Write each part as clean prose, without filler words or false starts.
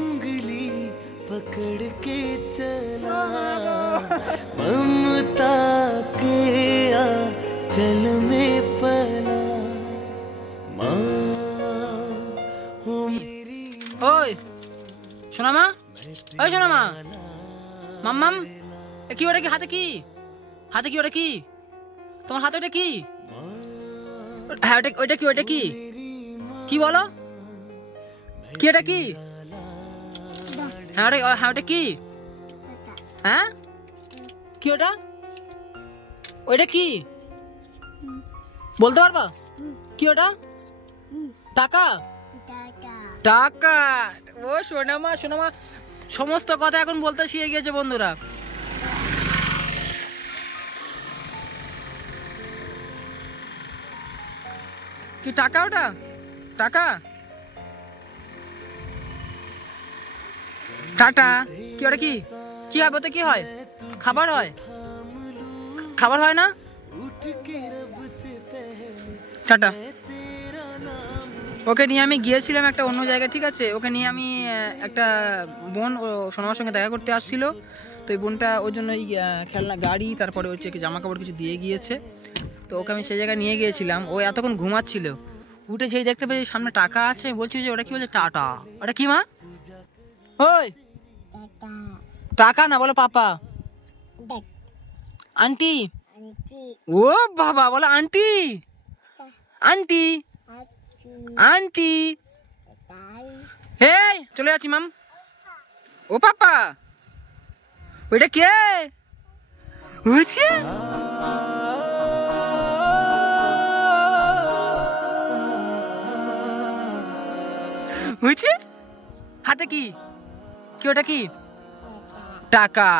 उंगली पकड़ के चला ममता के आंचल में पला माँ हो मेरी। ওই শোনা মা, ওই শোনা মা, মাম্মাম কি ওটা কি হাতে কি? হাতে কি ওটা কি? তোমার হাতে ওটা কি? হ্যাঁ ওইটা কি? ওইটা কি? কি বলো? কি এটা কি? হ্যাঁ ওটা কি? হ্যাঁ কি ওটা? ওইটা কি বলতে পারবা? কি ওটা? টাকা? টাকা। ও সোনামা সোনামা সমস্ত কথা এখন বলতে শিখে গেছে বন্ধুরা। কি টাকা? ওটা টাকা? টাটা কি? ওটা কি? কি হবে? ওতে কি হয়? খাবার হয়? খাবার হয় না? টাটা। ওকে নিয়ে আমি গিয়েছিলাম একটা অন্য জায়গায়, ঠিক আছে? ওকে নিয়ে আমি একটা বোন ও সোনামার সঙ্গে দেখা করতে আসছিল, তো এই বোনটা ওর জন্য খেলনা গাড়ি তারপরে হচ্ছে কি জামা কাপড় কিছু দিয়ে গিয়েছে, তো ওকে আমি সেই জায়গায় নিয়ে গিয়েছিলাম। ও এতক্ষণ ঘুমাচ্ছিল, উঠে যেই দেখতে পেয়েছি সামনে টাকা আছে, বলছি যে ওটা কি বলছে? টাটা। ওটা কি মা? ওই টাকা না, বলো পাপা। আন্টি। ও বাবা, বলো আন্টি। Aunty aunty. হে চলে যাচ্ছি মাম। ও পাপা, ওইটা কে? হাতে কি? কি ওটা কি? টাকা।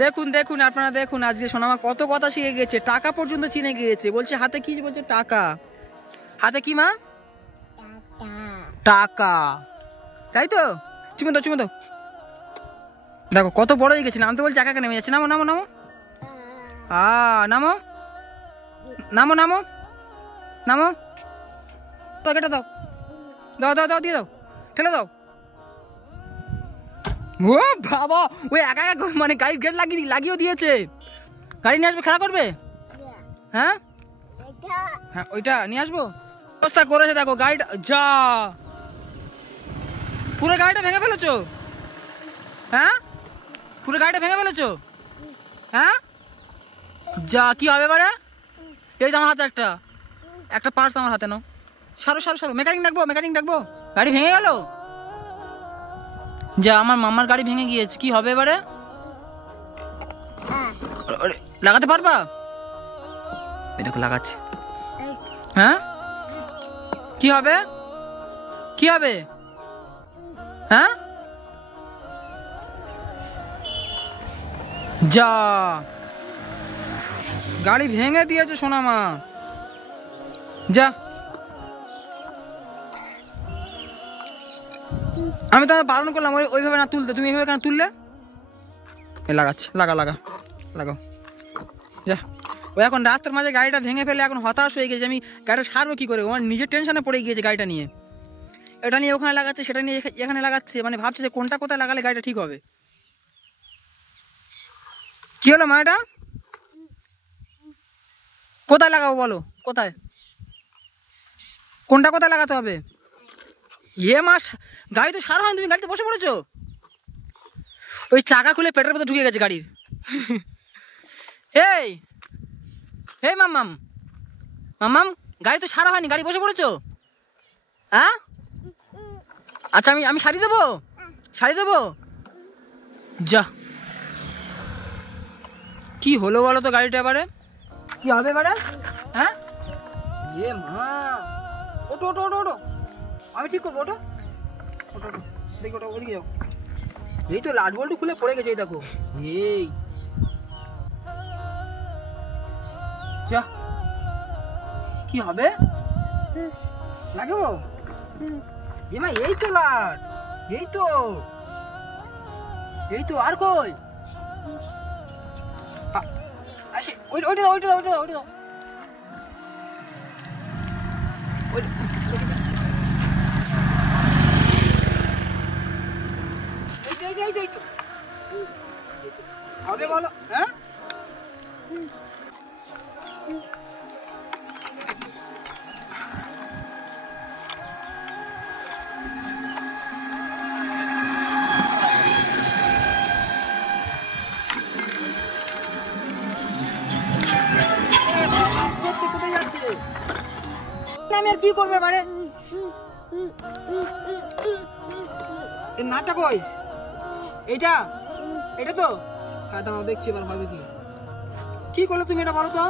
দেখুন দেখুন আপনারা দেখুন, আজকে সোনামা কত কথা শিখে গেছে, টাকা পর্যন্ত চিনে গিয়েছে। বলছে হাতে কি? বলছে টাকা। হাতে কি মা? টাকা। তাই তো? চুমো দাও চুমো দাও। দেখো কত বড় হয়ে গেছে, নামতে বলছে একা নেমে যাচ্ছে। নামো নামো নামো। নামো নামো নামো নামো। টাকাটা দাও দাও দাও দাও, দিয়ে দাও, ঠেলে দাও। ও বাবা, ওই একা একা মানে গাড়ির গেট লাগিয়েও দিয়েছে। গাড়ি নিয়ে আসবে, খেলা করবে? হ্যাঁ হ্যাঁ ওইটা নিয়ে আসবো। অবস্থা করেছে দেখো গাড়িটা, যা পুরো গাড়িটা ভেঙে ফেলেছো। হ্যাঁ পুরো গাড়িটা ভেঙে ফেলেছো। হ্যাঁ যা, কি হবে এবারে? এই যে আমার হাতে একটা পার্স আমার হাতে নাও। সারো সারো সারো, মেকানিক ডাকবো, মেকানিক ডাকবো। গাড়ি ভেঙে গেল। যা, আমার মামার গাড়ি ভেঙে গিয়েছে, কি হবে এবারে? লাগাতে পারবা? এই দেখো লাগাচ্ছে। হ্যাঁ কি হবে? কি হবে? হ্যাঁ যা, গাড়ি ভেঙে দিয়েছে সোনামা। যা, আমি তো বারণ করলাম ওইভাবে না তুলতে, তুমি এইভাবে কেন তুললে? লাগাচ্ছে, লাগা লাগা লাগাও। যা, ও এখন রাস্তার মাঝে গাড়িটা ভেঙে ফেলে এখন হতাশ হয়ে গেছে। আমি গাড়িটা সারবো কি করে? ও নিজের টেনশনে পড়ে গিয়েছে গাড়িটা নিয়ে। এটা নিয়ে ওখানে লাগাচ্ছে, সেটা নিয়ে এখানে লাগাচ্ছে, মানে ভাবছে যে কোনটা কোথায় লাগালে গাড়িটা ঠিক হবে। কি হলো মা? এটা কোথায় লাগাবো বলো? কোথায়? কোনটা কোথায় লাগাতে হবে? এ মাস গাড়ি তো সারা হয়, তুমি গাড়িতে বসে পড়েছো। ওই চাকা খুলে পেটের মধ্যে ঢুকে গেছে গাড়ির। এই এই মাম্মাম, মাম্মাম গাড়ি তো সারা হয়নি, গাড়ি বসে পড়েছো। হ্যাঁ আচ্ছা, আমি সারি দেবো, সারি দেবো। যা, কি হলো বলো তো গাড়িটা এবারে? কি হবে এবারে? হ্যাঁ এ মা, ওটো ওটো ওটো ওটো, আমি ঠিক করবো। ওটো ওটো ওটো, দেখি ওটা, ওদিকে যাও। এই তো লাট বল্টু খুলে পড়ে গেছে, এই দেখো। এই যা, কি হবে? লাগাবো? এ মা, এই তো লাট, এই তো, এই তো, আর কই? ওইটা দাও, ওইটা দাও, ওইটা দাও, ওইটা দাও। হবে বলো, হ্যাঁ? আমি আর কি করবে মানে নাটক কই এইটা এটা তো হ্যাঁ দাঁড়াও দেখছি এবার হবে কি করলে তুমি এটা বলো তো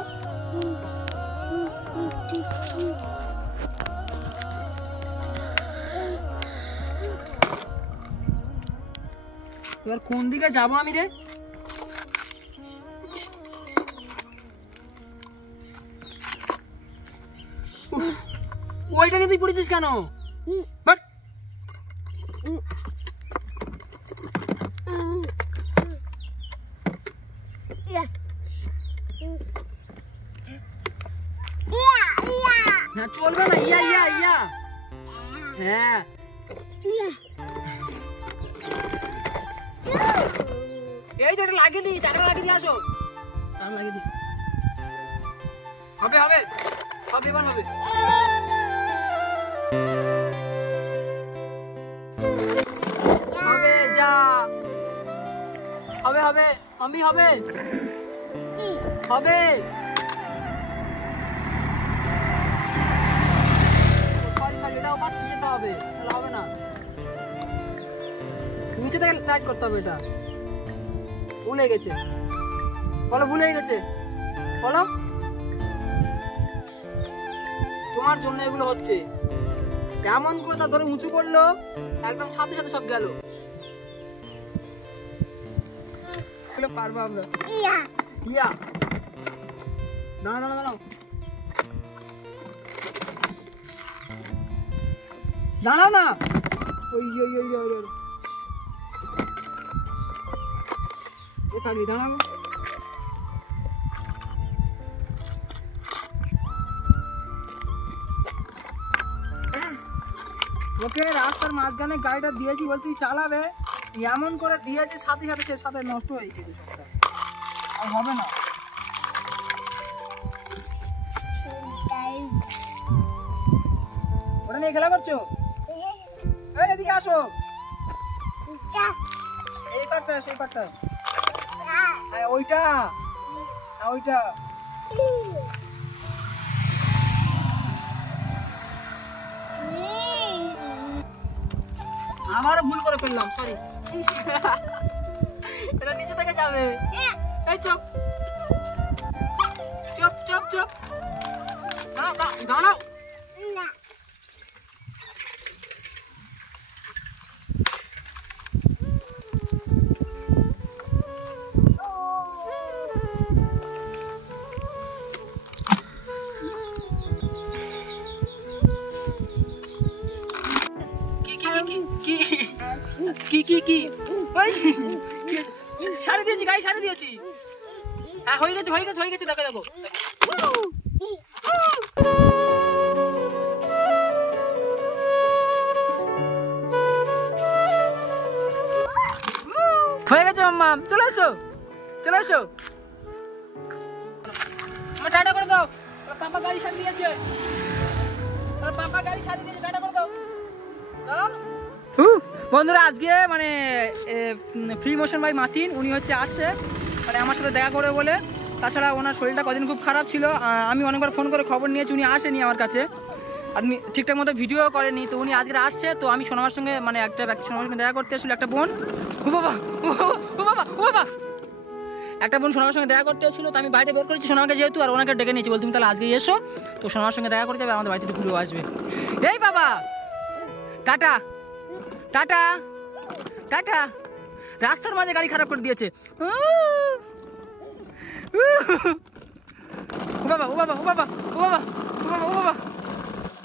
এবার কোন দিকে যাবো আমি রে ওইটা নিয়ে তুই পড়েছিস কেন বাট হ্যাঁ চলবে না ইয়া ইয়া ইয়া হ্যাঁ এই তো এটা লাগিয়ে দিই চাকা লাগিয়ে দিয়ে আসো লাগিয়ে দিই হবে হবে হবে এবার হবে হবে যা হবে হবে আমি হবে হবে সরি সরি এটা ওপাশ থেকে যেতে হবে তাহলে হবে না নিচে থেকে টাইট করতে হবে এটা ভুলে গেছে বলো ভুলে গেছে বলো তোমার জন্য এগুলো হচ্ছে কেমন করে তা ধরে উঁচু করলো একদম সাথে সাথে সব গেল পারবো আমরা ইয়া ইয়া দাঁড়া দাঁড়া দাঁড়াও দাঁড়াও না ওই ওই ওই ওই পাগলি দাঁড়াও ওকে রাস্তার মাঝখানে গাড়িটা দিয়েছি বল তুই চালাবে এমন করে দিয়েছে সাথে সাথে সে সাথে নষ্ট হয়ে গেছে সবটা আর হবে না ওটা নিয়ে খেলা করছো এই এদিকে আসো এই পাটটা সেই পাটটা হ্যাঁ ওইটা ওইটা আমার ভুল করে ফেললাম সরি এটা নিচে থেকে যাবে এই চুপ চুপ চুপ চুপ দাঁড়াও কি সারি দিয়েছি গাড়ি সারি দিয়েছি হ্যাঁ হয়ে গেছে হয়ে গেছে হয়ে গেছে দেখো দেখো হয়ে গেছে মাম্মা চলে এসো চলে এসো আমার টাটা করে দাও পাপা গাড়ি সারি দিয়েছে পাপা গাড়ি সারি দিয়েছে টাটা করে দাও দাও বন্ধুরা আজকে মানে ফ্রি মোশন বাই মাতিন উনি হচ্ছে আসছে মানে আমার সাথে দেখা করে বলে তাছাড়া ওনার শরীরটা কদিন খুব খারাপ ছিল আমি অনেকবার ফোন করে খবর নিয়েছি উনি আসেনি আমার কাছে আর ঠিকঠাক মতো ভিডিও করেনি তো উনি আজকে আসছে তো আমি সোনামার সঙ্গে মানে একটা ব্যক্তি সোনামার সঙ্গে দেখা করতে এসেছিল একটা বোন ও বাবা ও বাবা ও বাবা একটা বোন সোনামার সঙ্গে দেখা করতে এসেছিল তো আমি বাইরে বের করেছি সোনামাকে যেহেতু আর ওনাকে ডেকে নিয়েছি বল তুমি তাহলে আজকে এসো তো সোনামার সঙ্গে দেখা করতে যাবে আমাদের বাড়িতে ঘুরেও আসবে এই বাবা টাটা টাটা টাটা রাস্তার মাঝে গাড়ি খারাপ করে দিয়েছে ও বাবা ও বাবা ও বাবা ও বাবা ও বাবা ও বাবা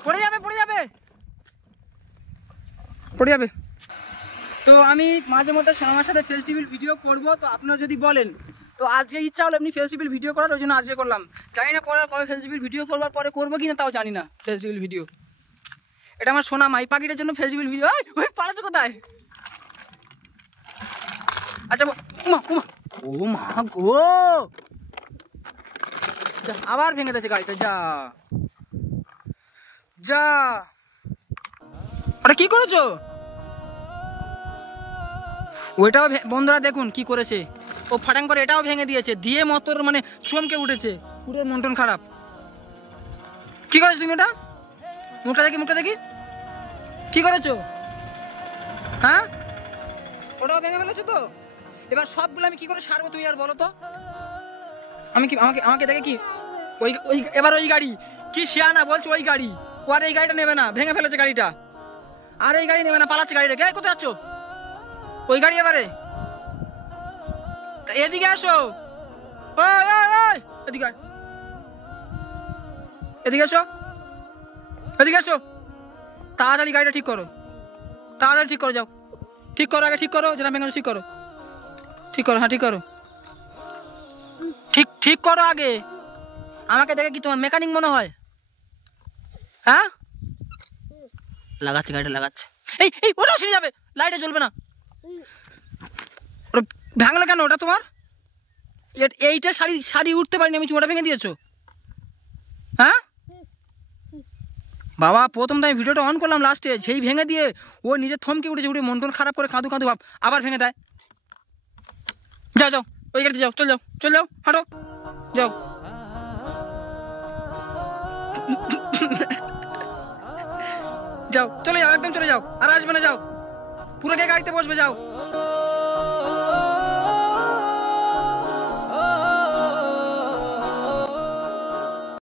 পড়ে যাবে পড়ে যাবে পড়ে যাবে তো আমি মাঝে মধ্যে আমার সাথে ফেস্টিভ্যাল ভিডিও করব তো আপনারা যদি বলেন তো আজকে ইচ্ছা হলো এমনি ফেস্টিভ্যাল ভিডিও করার ওই জন্য আজকে করলাম জানি না পরে কবে ফেস্টিভ্যাল ভিডিও করবার পরে করবো কিনা তাও জানি না ফেস্টিভ্যাল ভিডিও এটা আমার সোনা মাই পাখিটার জন্য ফেস্টিভ্যাল ভিডিও ওই পালাচ্ছে কোথায় আচ্ছা উমা উমা, ও মা গো, যা, আবার ভেঙে দিয়েছে গাড়িটা। যা যা, ওটা কি করেছো? ওইটাও বন্ধুরা দেখুন কি করেছে, ও ফাটাং করে এটাও ভেঙে দিয়েছে, দিয়ে মোটর মানে চমকে উঠেছে, পুরো মন টন খারাপ। কি করেছো তুমি ওটা? মুখটা দেখি, মুখটা দেখি, কি করেছো? হ্যাঁ, ওটাও ভেঙে ফেলেছো তো? এবার সবগুলো আমি কি করে সারবো তুমি আর বলো তো? আমি কি, আমাকে আমাকে দেখে কি ওই ওই এবার ওই গাড়ি কি শিয়ানা বলছে, ওই গাড়ি, ও আর এই গাড়িটা নেবে না, ভেঙে ফেলেছে গাড়িটা, আর এই গাড়ি নেবে না, পালাচ্ছে গাড়ি রেখে। কোথায় যাচ্ছ? ওই গাড়ি এবারে এদিকে আসো, ওই ওই ওই এদিকে আয়। এদিকে আসো, এদিকে আসো, তাড়াতাড়ি গাড়িটা ঠিক করো, তাড়াতাড়ি ঠিক করো, যাও ঠিক করো, আগে ঠিক করো, যেটা ভেঙেছো ঠিক করো, ঠিক করো, হ্যাঁ ঠিক করো, ঠিক ঠিক করো আগে। আমাকে দেখে কি তোমার মেকানিক মনে হয়? হ্যাঁ, লাগাচ্ছে গাড়িটা, লাগাচ্ছে। এই এই ওটাও ছিঁড়ে যাবে, লাইটে জ্বলবে না। ওটা ভাঙলে কেন? ওটা তোমার, এইটা শাড়ি শাড়ি উঠতে পারিনি আমি, তুমি ওটা ভেঙে দিয়েছো? হ্যাঁ বাবা, প্রথম তো আমি ভিডিওটা অন করলাম, লাস্টে সেই ভেঙে দিয়ে ও নিজে থমকে উঠেছে, উঠে মন টন খারাপ করে কাঁদু কাঁদু ভাব, আবার ভেঙে দেয়। যাও যাও, ওই গাড়িতে যাও, চল যাও, চল যাও, হাঁটো, যাও। যাও, চলে যাও, একদম চলে যাও, আর আসবে না, যাও, পুরো কে গাড়িতে বসবে, যাও।